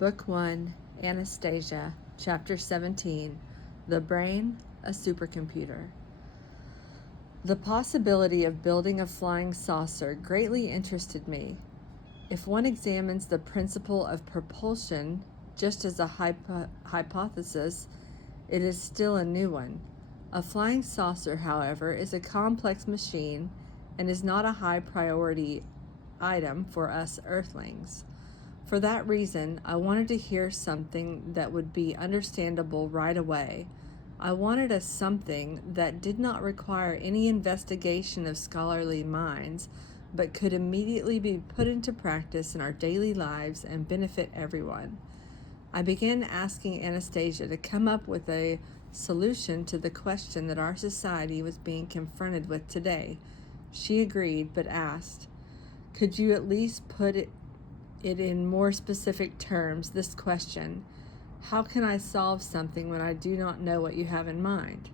Book 1, Anastasia, Chapter 17, The Brain, a Supercomputer. The possibility of building a flying saucer greatly interested me. If one examines the principle of propulsion just as a hypothesis, it is still a new one. A flying saucer, however, is a complex machine and is not a high priority item for us Earthlings. For that reason, I wanted to hear something that would be understandable right away. I wanted a something that did not require any investigation of scholarly minds, but could immediately be put into practice in our daily lives and benefit everyone. I began asking Anastasia to come up with a solution to the question that our society was being confronted with today. She agreed, but asked, "Could you at least put it in more specific terms, this question: how can I solve something when I do not know what you have in mind?"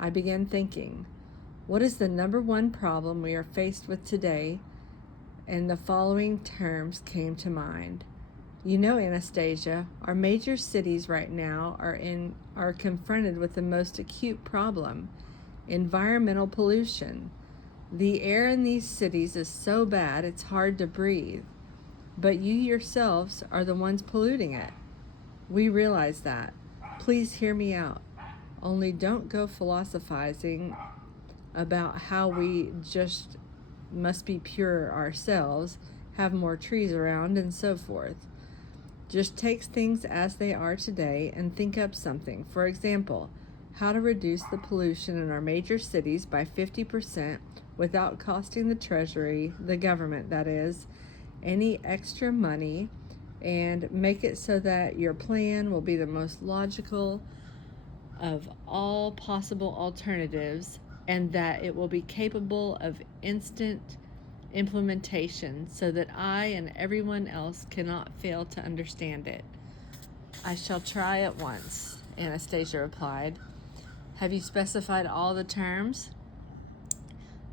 I began thinking, what is the number one problem we are faced with today? And the following terms came to mind. You know, Anastasia, our major cities right now are confronted with the most acute problem: environmental pollution. The air in these cities is so bad it's hard to breathe. But you yourselves are the ones polluting it. We realize that. Please hear me out. Only don't go philosophizing about how we just must be pure ourselves, have more trees around, and so forth. Just take things as they are today and think up something. For example, how to reduce the pollution in our major cities by 50% without costing the Treasury, the government that is, any extra money, and make it so that your plan will be the most logical of all possible alternatives, and that it will be capable of instant implementation so that I and everyone else cannot fail to understand it." "I shall try at once," Anastasia replied. "Have you specified all the terms?"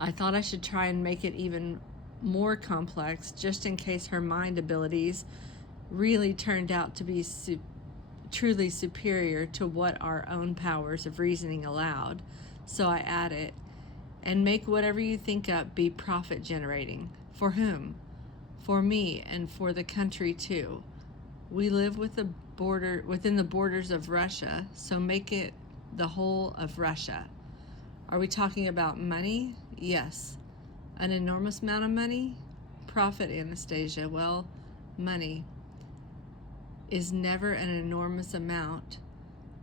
I thought I should try and make it even more complex, just in case her mind abilities really turned out to be truly superior to what our own powers of reasoning allowed. So I added, "And make whatever you think up be profit generating." "For whom?" "For me, and for the country too. We live within the borders of Russia, so make it the whole of Russia." "Are we talking about money?" "Yes." "An enormous amount of money?" "Profit, Anastasia. Well, money is never an enormous amount,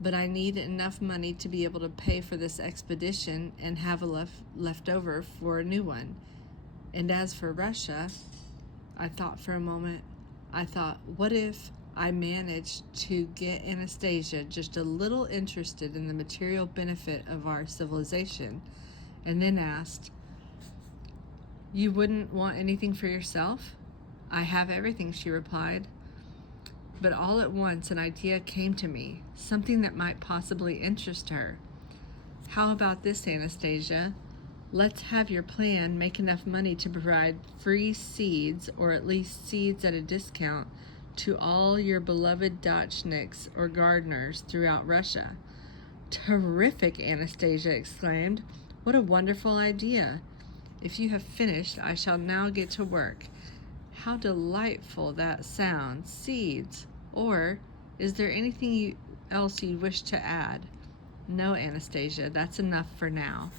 but I need enough money to be able to pay for this expedition and have a left over for a new one. And as for Russia," I thought for a moment. I thought, what if I managed to get Anastasia just a little interested in the material benefit of our civilization, and then asked, "You wouldn't want anything for yourself?" "I have everything," she replied. But all at once an idea came to me, something that might possibly interest her. "How about this, Anastasia? Let's have your plan make enough money to provide free seeds, or at least seeds at a discount, to all your beloved dachniks or gardeners throughout Russia." "Terrific!" Anastasia exclaimed. "What a wonderful idea! If you have finished, I shall now get to work." "How delightful that sounds! Seeds! Or is there anything else you wish to add?" "No, Anastasia, that's enough for now."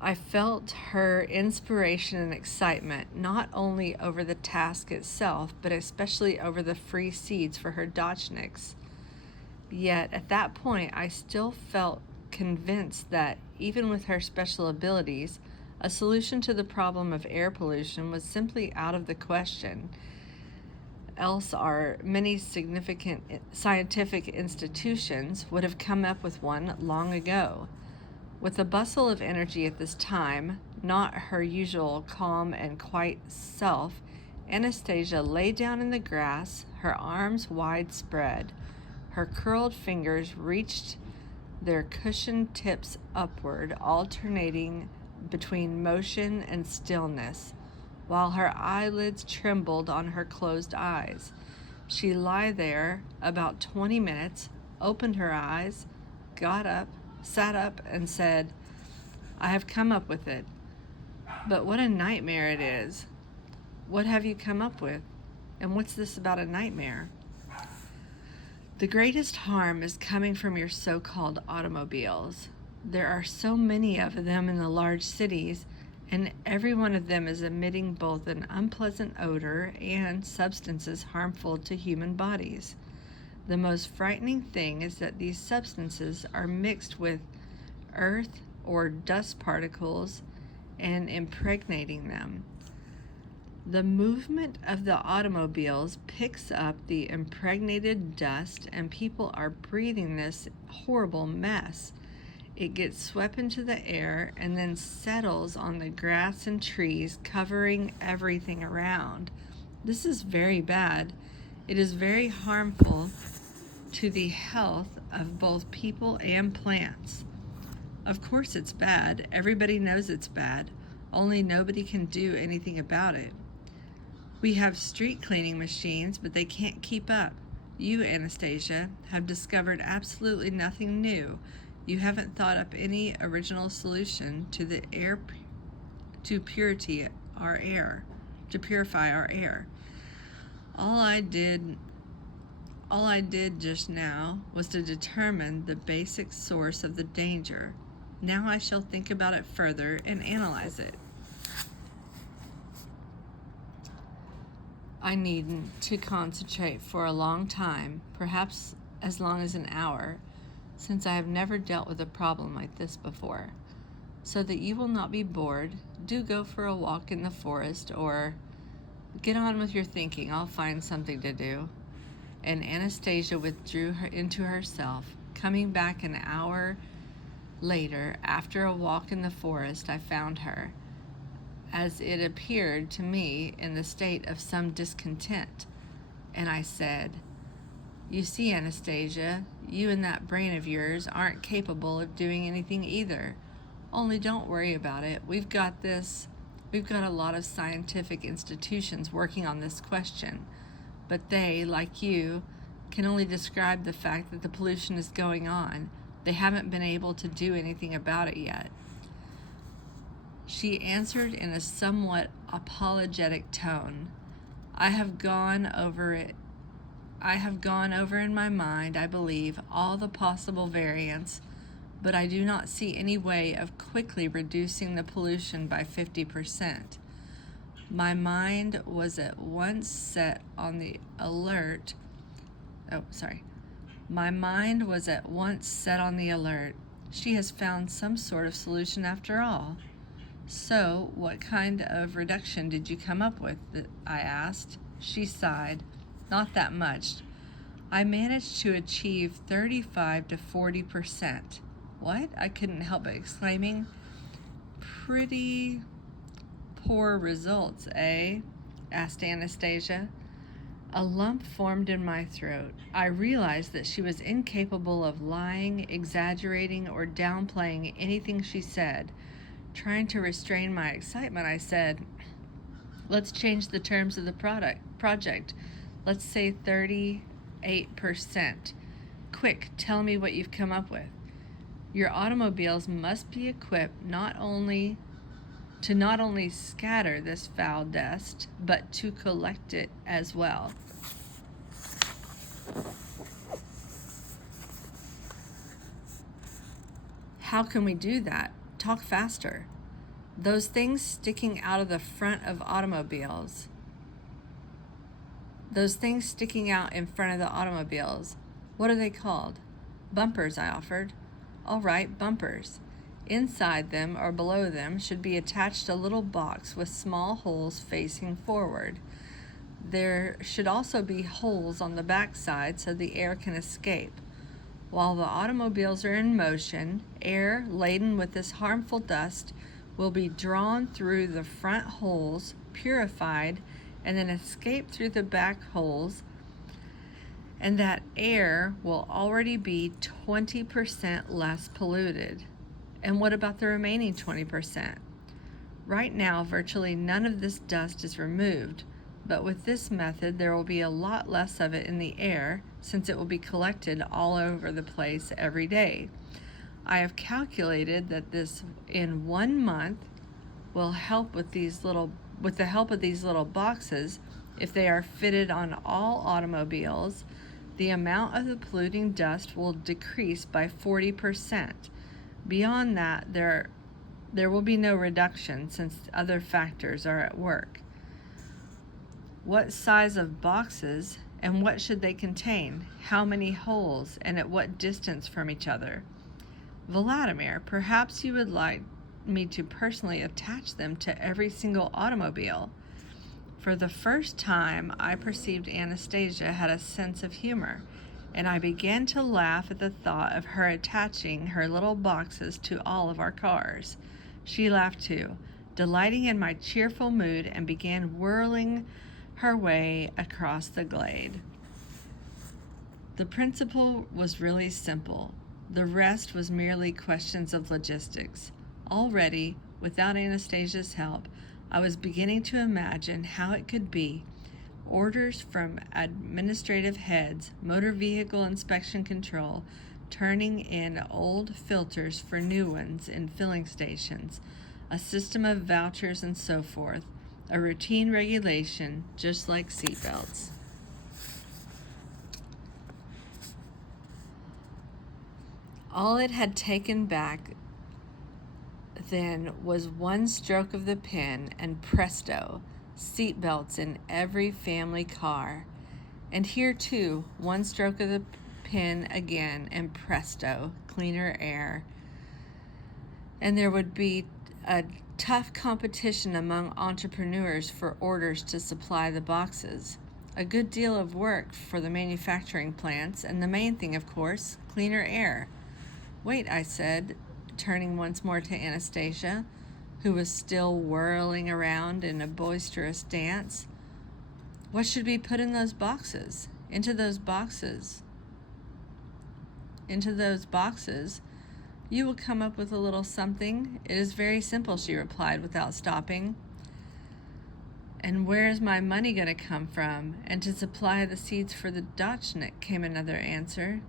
I felt her inspiration and excitement, not only over the task itself, but especially over the free seeds for her dachniks. Yet at that point, I still felt convinced that, even with her special abilities, a solution to the problem of air pollution was simply out of the question. Else our many significant scientific institutions would have come up with one long ago. With the bustle of energy at this time, not her usual calm and quiet self, Anastasia lay down in the grass, her arms wide spread. Her curled fingers reached their cushioned tips upward, alternating between motion and stillness. while her eyelids trembled on her closed eyes. She lay there about 20 minutes, opened her eyes, got up, sat up, and said, "I have come up with it. But what a nightmare it is." "What have you come up with? And what's this about a nightmare?" "The greatest harm is coming from your so-called automobiles. There are so many of them in the large cities, and every one of them is emitting both an unpleasant odor and substances harmful to human bodies. The most frightening thing is that these substances are mixed with earth or dust particles and impregnating them. The movement of the automobiles picks up the impregnated dust, and people are breathing this horrible mess. It gets swept into the air and then settles on the grass and trees, covering everything around. This is very bad. It is very harmful to the health of both people and plants." Of course it's bad. Everybody knows it's bad. Only nobody can do anything about it. We have street cleaning machines, but they can't keep up. You, Anastasia, have discovered absolutely nothing new. You haven't thought up any original solution to the air, to purify our air. All I did just now was to determine the basic source of the danger. Now I shall think about it further and analyze it. I need to concentrate for a long time, perhaps as long as an hour, since I have never dealt with a problem like this before. So that you will not be bored, do go for a walk in the forest, or get on with your thinking. I'll find something to do." And Anastasia withdrew into herself. Coming back an hour later, after a walk in the forest, I found her, as it appeared to me, in the state of some discontent. And I said, "You see, Anastasia, you and that brain of yours aren't capable of doing anything either. Only don't worry about it. We've got a lot of scientific institutions working on this question, but they, like you, can only describe the fact that the pollution is going on. They haven't been able to do anything about it yet." She answered in a somewhat apologetic tone, I have gone over in my mind, I believe, all the possible variants, but I do not see any way of quickly reducing the pollution by 50%. My mind was at once set on the alert. She has found some sort of solution after all. "So, what kind of reduction did you come up with?" I asked. She sighed. "Not that much. I managed to achieve 35 to 40%. "What?" I couldn't help but exclaiming. "Pretty poor results, eh?" asked Anastasia. A lump formed in my throat. I realized that she was incapable of lying, exaggerating, or downplaying anything she said. Trying to restrain my excitement, I said, "Let's change the terms of the project. Let's say 38%. Quick, tell me what you've come up with." "Your automobiles must be equipped not only scatter this foul dust, but to collect it as well." "How can we do that? Talk faster." "Those things sticking out of the front of automobiles. Those things sticking out in front of the automobiles. What are they called?" "Bumpers," I offered. "All right, bumpers. Inside them or below them should be attached a little box with small holes facing forward. There should also be holes on the back side so the air can escape. While the automobiles are in motion, air laden with this harmful dust will be drawn through the front holes, purified, and then escape through the back holes, and that air will already be 20% less polluted." "And what about the remaining 20%? Right now, virtually none of this dust is removed, but with this method, there will be a lot less of it in the air since it will be collected all over the place every day. I have calculated that this in 1 month will help with the help of these little boxes. If they are fitted on all automobiles, the amount of the polluting dust will decrease by 40%. Beyond that, there will be no reduction since other factors are at work. What size of boxes and what should they contain? How many holes and at what distance from each other? Vladimir, perhaps you would like me to personally attach them to every single automobile. For the first time, I perceived Anastasia had a sense of humor, and I began to laugh at the thought of her attaching her little boxes to all of our cars. She laughed too, delighting in my cheerful mood, and began whirling her way across the glade. The principle was really simple. The rest was merely questions of logistics. Already, without Anastasia's help, I was beginning to imagine how it could be. Orders from administrative heads, motor vehicle inspection control, turning in old filters for new ones in filling stations, a system of vouchers and so forth, a routine regulation just like seatbelts. All it had taken back then was one stroke of the pen, and presto, seatbelts in every family car. And here too, one stroke of the pen again, and presto, cleaner air. And there would be a tough competition among entrepreneurs for orders to supply the boxes. A good deal of work for the manufacturing plants, and the main thing, of course, cleaner air. Wait, I said, turning once more to Anastasia, who was still whirling around in a boisterous dance. What should we put in those boxes? Into those boxes. You will come up with a little something. It is very simple, she replied without stopping. And where is my money going to come from? And to supply the seeds for the Dachshund, came another answer.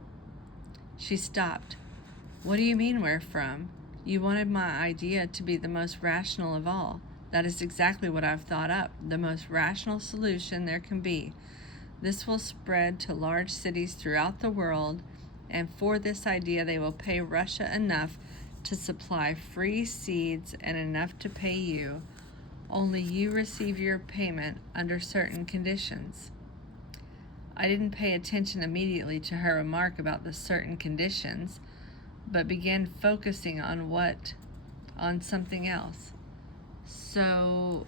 She stopped. What do you mean, where from? You wanted my idea to be the most rational of all. That is exactly what I've thought up, the most rational solution there can be. This will spread to large cities throughout the world, and for this idea they will pay Russia enough to supply free seeds and enough to pay you. Only you receive your payment under certain conditions. I didn't pay attention immediately to her remark about the certain conditions, but began focusing on something else. So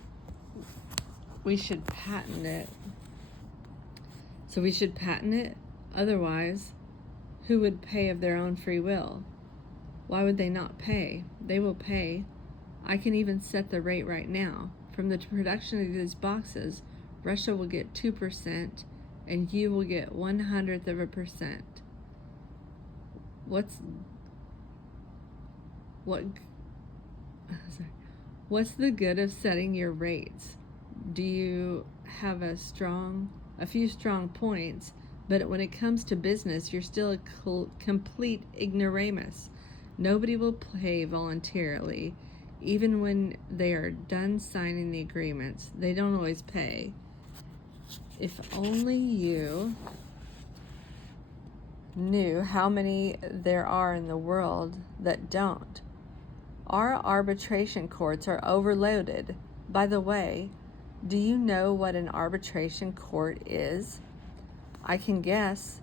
we should patent it. Otherwise, who would pay of their own free will? Why would they not pay? They will pay. I can even set the rate right now. From the production of these boxes, Russia will get 2%, and you will get 1/100%. What's the good of setting your rates? Do you have a few strong points, but when it comes to business, you're still a complete ignoramus. Nobody will pay voluntarily, even when they are done signing the agreements. They don't always pay. If only you knew how many there are in the world that don't. Our arbitration courts are overloaded. By the way, do you know what an arbitration court is? I can guess,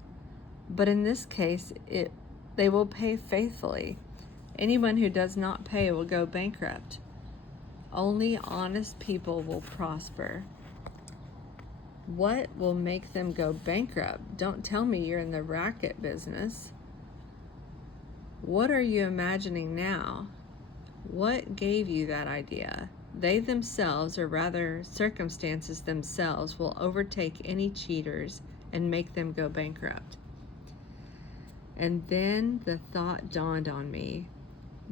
but in this case, they will pay faithfully. Anyone who does not pay will go bankrupt. Only honest people will prosper. What will make them go bankrupt? Don't tell me you're in the racket business. What are you imagining now? What gave you that idea? They themselves, or rather circumstances themselves, will overtake any cheaters and make them go bankrupt. And then the thought dawned on me.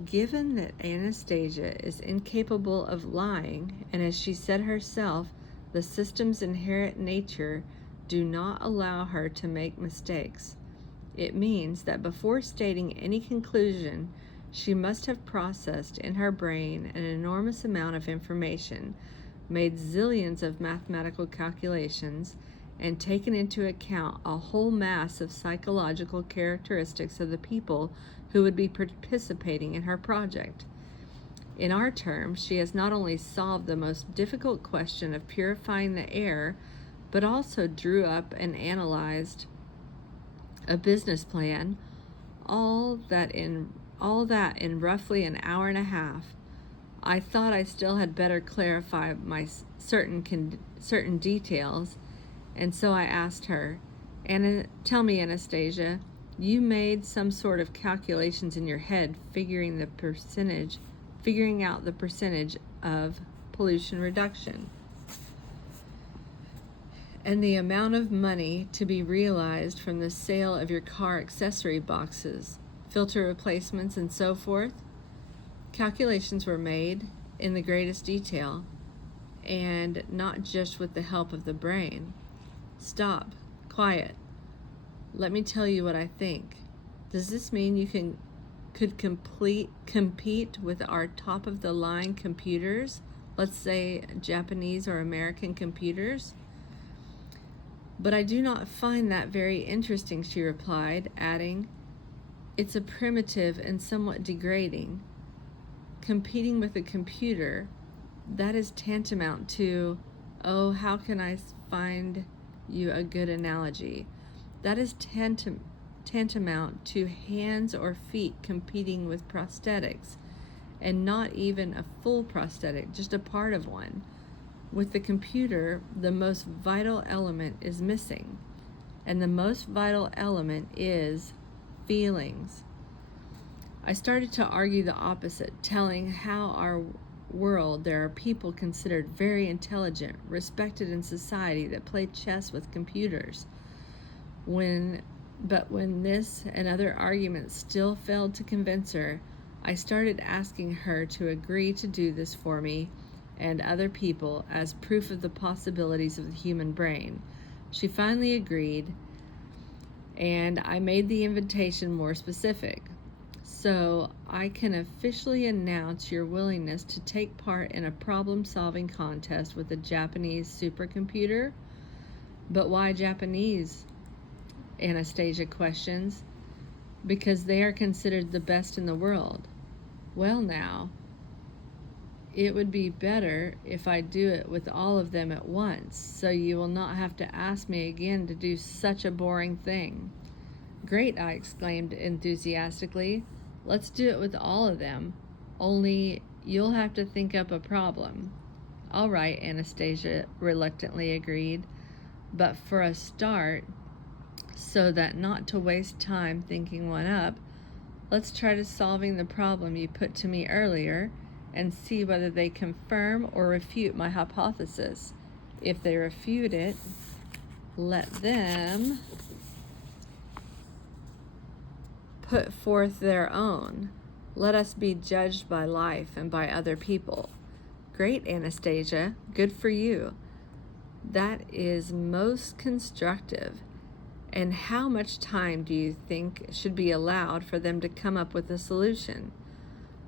Given that Anastasia is incapable of lying, and as she said herself, the system's inherent nature do not allow her to make mistakes, it means that before stating any conclusion, she must have processed in her brain an enormous amount of information, made zillions of mathematical calculations, and taken into account a whole mass of psychological characteristics of the people who would be participating in her project. In our terms, she has not only solved the most difficult question of purifying the air, but also drew up and analyzed a business plan, all that in roughly an hour and a half. I thought I still had better clarify my certain details, and so I asked her, "Tell me, Anastasia, you made some sort of calculations in your head figuring out the percentage of pollution reduction and the amount of money to be realized from the sale of your car accessory boxes, filter replacements, and so forth?" Calculations were made in the greatest detail, and not just with the help of the brain. Stop. Quiet. Let me tell you what I think. Does this mean you could compete with our top-of-the-line computers, let's say Japanese or American computers? But I do not find that very interesting, she replied, adding, "It's a primitive and somewhat degrading. Competing with a computer, that is tantamount to, oh, how can I find you a good analogy? That is tantamount to hands or feet competing with prosthetics, and not even a full prosthetic, just a part of one. With the computer, the most vital element is missing, and the most vital element is feelings." I started to argue the opposite, telling how our world there are people considered very intelligent, respected in society that play chess with computers. But when this and other arguments still failed to convince her, I started asking her to agree to do this for me and other people as proof of the possibilities of the human brain. She finally agreed, and I made the invitation more specific. "So I can officially announce your willingness to take part in a problem-solving contest with a Japanese supercomputer?" "But why Japanese?" Anastasia questions. "Because they are considered the best in the world." "Well now, it would be better if I do it with all of them at once, so you will not have to ask me again to do such a boring thing." "Great," I exclaimed enthusiastically. "Let's do it with all of them, only you'll have to think up a problem." "All right," Anastasia reluctantly agreed. "But for a start, so that not to waste time thinking one up, let's try to solving the problem you put to me earlier and see whether they confirm or refute my hypothesis. If they refute it, let them put forth their own. Let us be judged by life and by other people." "Great, Anastasia. Good for you. That is most constructive. And how much time do you think should be allowed for them to come up with a solution?"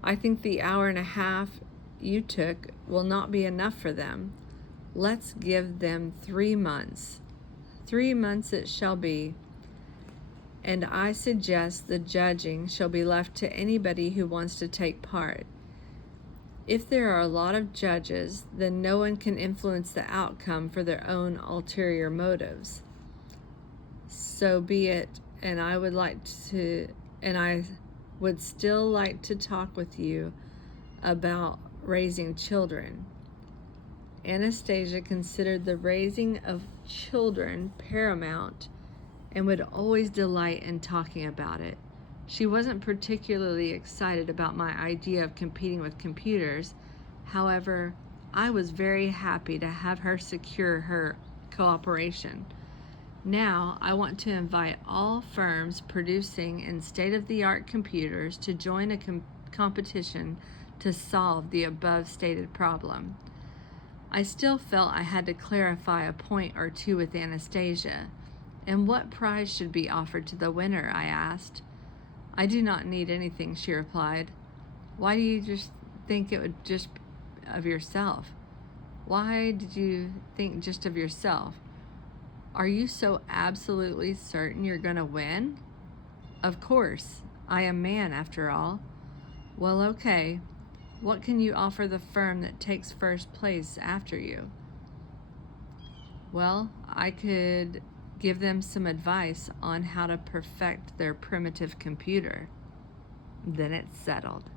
"I think the hour and a half you took will not be enough for them. Let's give them 3 months. 3 months it shall be. And I suggest the judging shall be left to anybody who wants to take part. If there are a lot of judges, then no one can influence the outcome for their own ulterior motives. So be it, and I would still like to talk with you about raising children." Anastasia considered the raising of children paramount and would always delight in talking about it. She wasn't particularly excited about my idea of competing with computers. However, I was very happy to have her secure her cooperation. Now, I want to invite all firms producing in state-of-the-art computers to join a competition to solve the above stated problem. I still felt I had to clarify a point or two with Anastasia. And what prize should be offered to the winner? I asked. I do not need anything, she replied. Why do you just think it would just of yourself? Why did you think just of yourself? Are you so absolutely certain you're going to win? Of course. I am man, after all. Well, okay. What can you offer the firm that takes first place after you? Well, I could give them some advice on how to perfect their primitive computer. Then it's settled.